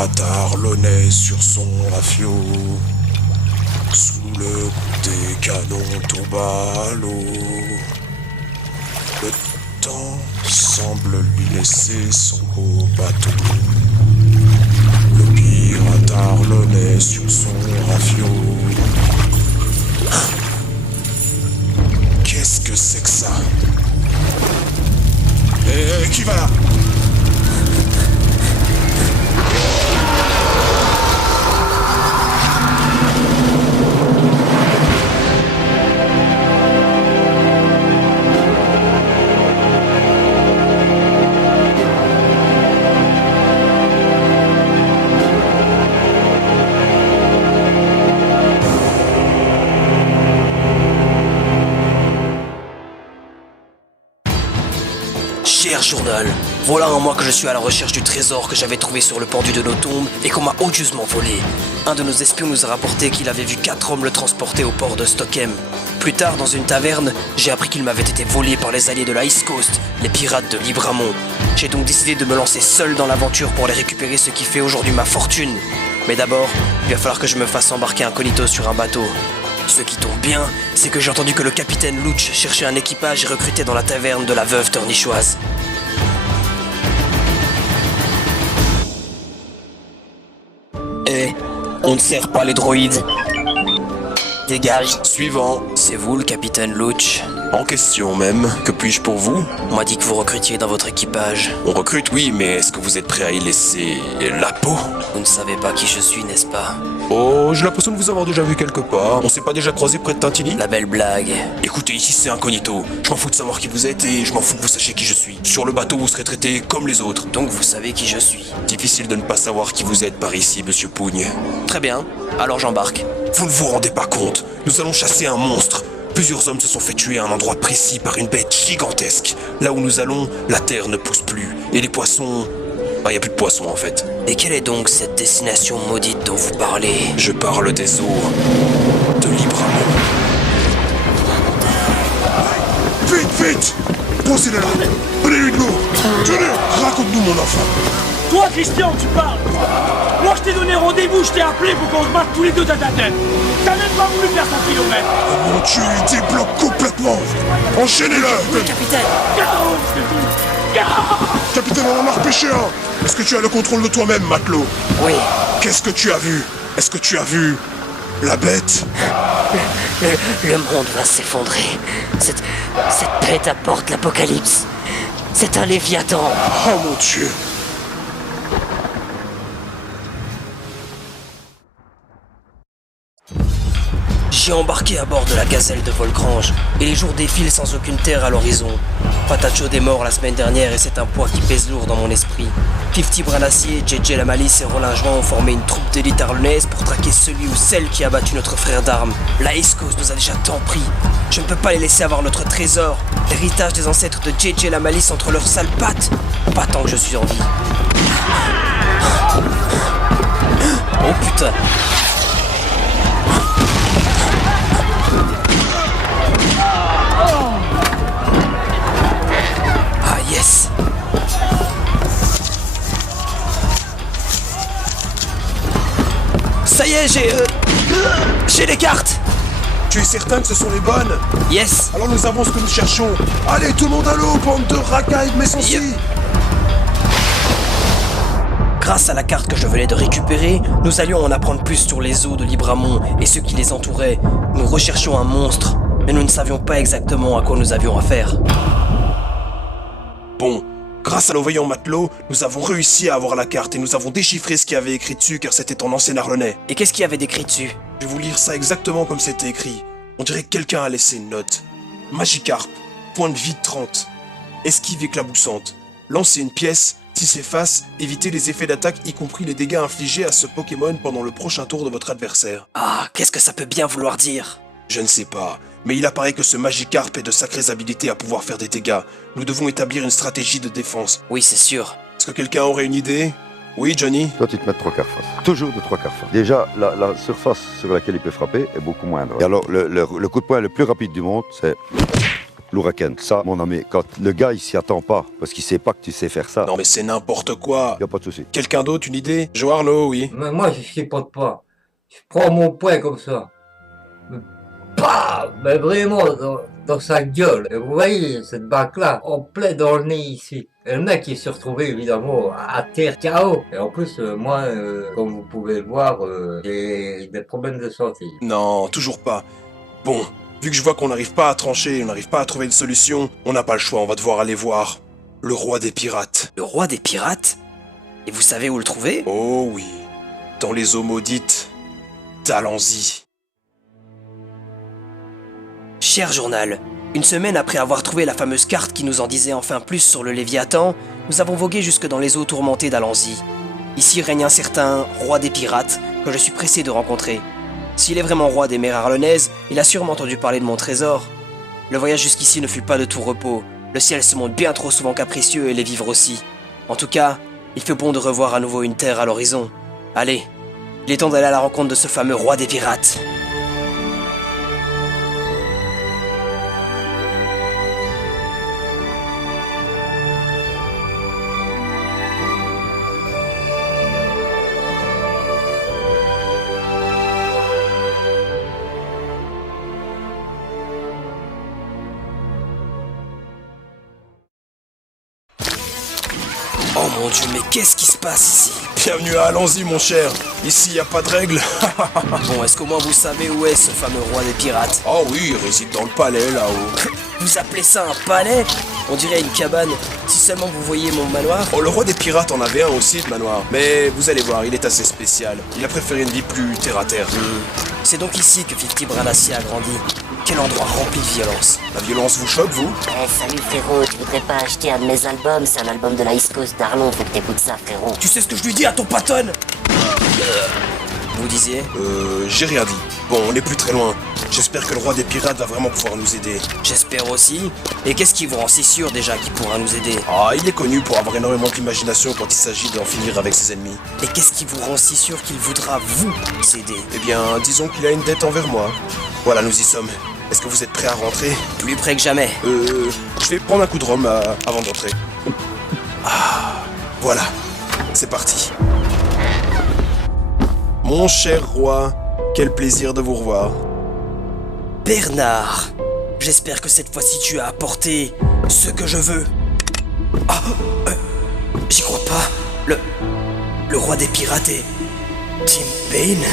pirate l'honnête sur son rafio. Sous le coup des canons tomba à l'eau. Le temps semble lui laisser son beau bateau. Le pirate l'honnête sur son rafio. Qu'est-ce que c'est que ça? Qui va là? Cher journal, voilà un mois que je suis à la recherche du trésor que j'avais trouvé sur le pendu de nos tombes et qu'on m'a odieusement volé. Un de nos espions nous a rapporté qu'il avait vu 4 hommes le transporter au port de Stockholm. Plus tard, dans une taverne, j'ai appris qu'il m'avait été volé par les alliés de la East Coast, les pirates de Libramont. J'ai donc décidé de me lancer seul dans l'aventure pour aller récupérer ce qui fait aujourd'hui ma fortune. Mais d'abord, il va falloir que je me fasse embarquer incognito sur un bateau. Ce qui tombe bien, c'est que j'ai entendu que le capitaine Lutch cherchait un équipage et recrutait dans la taverne de la veuve Tornichoise. On ne sert pas les droïdes. Dégage. Suivant. C'est vous le capitaine Lutch? En question même. Que puis-je pour vous? On m'a dit que vous recrutiez dans votre équipage. On recrute, oui, mais est-ce que vous êtes prêt à y laisser la peau? Vous ne savez pas qui je suis, n'est-ce pas? Oh, j'ai l'impression de vous avoir déjà vu quelque part. On s'est pas déjà croisé près de Tintilly? La belle blague. Écoutez, ici c'est incognito. Je m'en fous de savoir qui vous êtes et je m'en fous que vous sachiez qui je suis. Sur le bateau, vous serez traité comme les autres. Donc vous savez qui je suis. Difficile de ne pas savoir qui vous êtes par ici, monsieur Pougne. Très bien, alors j'embarque. Vous ne vous rendez pas compte. Nous allons chasser un monstre. Plusieurs hommes se sont fait tuer à un endroit précis par une bête gigantesque. Là où nous allons, la terre ne pousse plus. Et les poissons... il n'y a plus de poissons en fait. Et quelle est donc cette destination maudite dont vous parlez? Je parle des eaux de Libramont. Vite, vite! Posez-le là! Donnez-lui de l'eau! Tenez! Raconte-nous mon enfant! Toi, Christian, tu parles! Moi, je t'ai donné rendez-vous, je t'ai appelé pour qu'on se batte tous les deux tête à tête! T'as même pas voulu faire 100 kilomètres! Oh mon Dieu, il débloque complètement! Enchaînez-le! Oui, capitaine! Capitaine, on en a repêché un! Est-ce que tu as le contrôle de toi-même, matelot? Oui. Qu'est-ce que tu as vu? Est-ce que tu as vu la bête? Le monde va s'effondrer. Cette bête apporte l'apocalypse. C'est un léviathan. Oh mon Dieu! J'ai embarqué à bord de la gazelle de Volcrange, et les jours défilent sans aucune terre à l'horizon. Patachod est mort la semaine dernière et c'est un poids qui pèse lourd dans mon esprit. 50 Branassier, JJ la Malice et Roland Join ont formé une troupe d'élite arlonaise pour traquer celui ou celle qui a battu notre frère d'armes. La East Coast nous a déjà tant pris. Je ne peux pas les laisser avoir notre trésor, l'héritage des ancêtres de JJ la Malice entre leurs sales pattes. Pas tant que je suis en vie. Oh putain. Yes. Ça y est, j'ai les cartes. Tu es certain que ce sont les bonnes? Yes. Alors nous avons ce que nous cherchons. Allez, tout le monde à l'eau, bande de racailles, mais sans Yep. Grâce à la carte que je venais de récupérer, nous allions en apprendre plus sur les eaux de Libramont et ceux qui les entouraient. Nous recherchions un monstre, mais nous ne savions pas exactement à quoi nous avions affaire. Bon, grâce à nos veillants matelots, nous avons réussi à avoir la carte et nous avons déchiffré ce qu'il y avait écrit dessus car c'était en ancien arlonnais. Et qu'est-ce qu'il y avait d'écrit dessus? Je vais vous lire ça exactement comme c'était écrit. On dirait que quelqu'un a laissé une note. Magikarp, point de vie 30. Esquive éclaboussante. Lancez une pièce, si s'efface, évitez les effets d'attaque y compris les dégâts infligés à ce Pokémon pendant le prochain tour de votre adversaire. Ah, qu'est-ce que ça peut bien vouloir dire? Je ne sais pas, mais il apparaît que ce Magikarp ait de sacrées habilités à pouvoir faire des dégâts. Nous devons établir une stratégie de défense. Oui, c'est sûr. Est-ce que quelqu'un aurait une idée? Oui, Johnny? Toi, tu te mets de 3/4 face. Toujours de 3/4 face. Déjà, la surface sur laquelle il peut frapper est beaucoup moindre. Et alors, le coup de poing le plus rapide du monde, c'est l'Ouraken. Ça, mon ami, quand le gars, il s'y attend pas, parce qu'il sait pas que tu sais faire ça, Non mais c'est n'importe quoi. y a pas de souci. Quelqu'un d'autre, une idée? Joe Arlo, oui. Mais moi, je chipote pas. Je prends mon poing comme ça. Mais vraiment, dans sa gueule. Et vous voyez, cette bac-là, en plein dans le nez ici. Et le mec, il s'est retrouvé, évidemment, à terre, KO. Et en plus, moi, comme vous pouvez le voir, j'ai des problèmes de santé. Non, toujours pas. Bon, vu que je vois qu'on n'arrive pas à trancher, on n'arrive pas à trouver une solution, on n'a pas le choix, on va devoir aller voir le roi des pirates. Le roi des pirates? Et vous savez où le trouver? Oh oui, dans les eaux maudites d'Alanzi. Cher journal, une semaine après avoir trouvé la fameuse carte qui nous en disait enfin plus sur le Léviathan, nous avons vogué jusque dans les eaux tourmentées d'Alanzi. Ici règne un certain roi des pirates que je suis pressé de rencontrer. S'il est vraiment roi des mers arlonnaises, il a sûrement entendu parler de mon trésor. Le voyage jusqu'ici ne fut pas de tout repos. Le ciel se montre bien trop souvent capricieux et les vivres aussi. En tout cas, il fait bon de revoir à nouveau une terre à l'horizon. Allez, il est temps d'aller à la rencontre de ce fameux roi des pirates. Oh mon dieu, mais qu'est-ce qui se passe ici? Bienvenue à Alanzi, mon cher. Ici, y a pas de règles. Bon, est-ce qu'au moins vous savez où est ce fameux roi des pirates? Oh oui, il réside dans le palais, là-haut. Vous appelez ça un palais? On dirait une cabane. Si seulement vous voyiez mon manoir. Oh, le roi des pirates en avait un aussi, de manoir. Mais vous allez voir, il est assez spécial. Il a préféré une vie plus terre-à-terre. C'est donc ici que 50 Branassi a grandi. Quel endroit rempli de violence. La violence vous choque, vous? Salut frérot, tu voudrais pas acheter un de mes albums? C'est un album de la East Coast d'Arlon, faut que t'écoutes ça frérot. Tu sais ce que je lui dis à ton patone? Vous disiez? J'ai rien dit. Bon, on n'est plus très loin. J'espère que le roi des pirates va vraiment pouvoir nous aider. J'espère aussi. Et qu'est-ce qui vous rend si sûr déjà qu'il pourra nous aider? Ah, il est connu pour avoir énormément d'imagination quand il s'agit d'en finir avec ses ennemis. Et qu'est-ce qui vous rend si sûr qu'il voudra vous aider? Eh bien, disons qu'il a une dette envers moi. Voilà, nous y sommes. Est-ce que vous êtes prêts à rentrer? Plus près que jamais. Je vais prendre un coup de rhum avant d'entrer. Ah, voilà. C'est parti. Mon cher roi, quel plaisir de vous revoir. Bernard, j'espère que cette fois-ci tu as apporté ce que je veux. Ah, j'y crois pas. Le roi des pirates est Tim Payne.